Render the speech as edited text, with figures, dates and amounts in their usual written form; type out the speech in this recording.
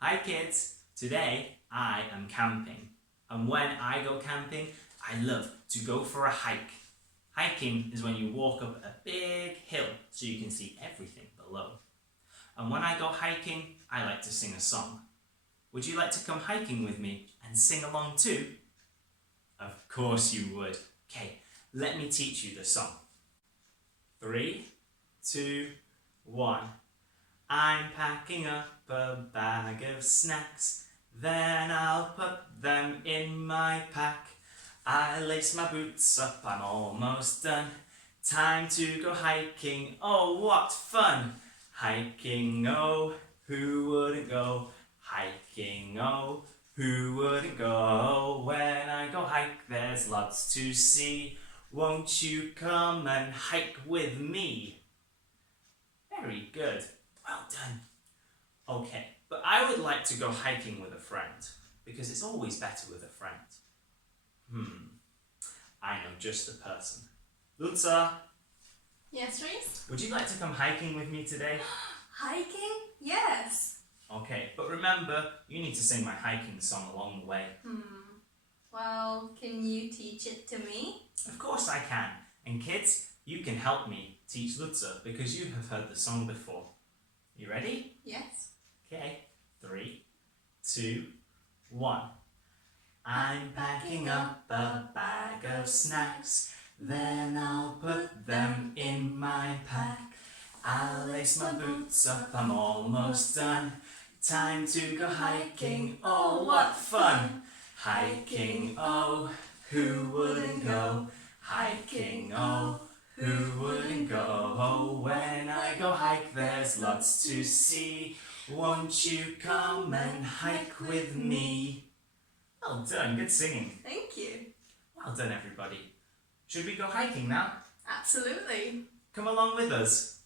Hi kids! Today I am camping, and when I go camping I love to go for a hike. Hiking is when you walk up a big hill so you can see everything below. And when I go hiking I like to sing a song. Would you like to come hiking with me and sing along too? Of course you would. Okay, let me teach you the song. 3, 2, 1. I'm packing up a bag of snacks, then I'll put them in my pack. I lace my boots up, I'm almost done. Time to go hiking, oh what fun! Hiking, oh, who wouldn't go? Hiking, oh, who wouldn't go? When I go hike there's lots to see. Won't you come and hike with me? Very good. Well done. Okay, but I would like to go hiking with a friend because it's always better with a friend. I know just the person. Lutza, Yes, Reese? would you like to come hiking with me today? Hiking? Yes. Okay, but remember, you need to sing my hiking song along the way. Well, can you teach it to me? Of course I can. And kids, you can help me teach Lutza because you have heard the song before. You ready? Yes. Okay, 3, 2, 1. I'm packing up a bag of snacks, then I'll put them in my pack. I'll lace my boots up, I'm almost done. Time to go hiking, oh what fun! Hiking, oh, who wouldn't go? Hiking, oh, who wouldn't go? When I go hike there's lots to see. Won't you come and hike with me? Well done, good singing. Thank you. Well done everybody. Should we go hiking now? Absolutely. Come along with us.